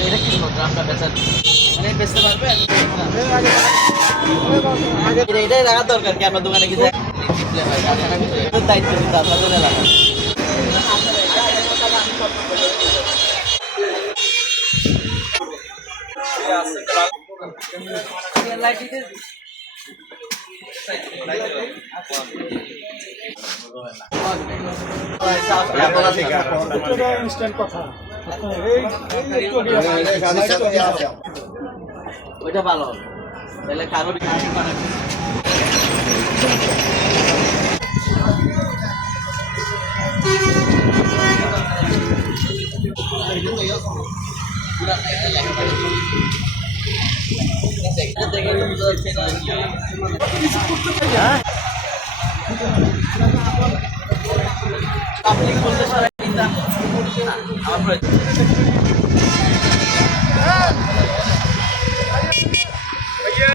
এটা কি ড্রামটা বেচার মানে বেচতে পারবে এটাই রাখার দরকার কি আপনার দোকানে কি দায়িত্ব দিতে আপনাদের এলাকা ওইটা ভালো হবে তাহলে কারো আপনি বলতে সারা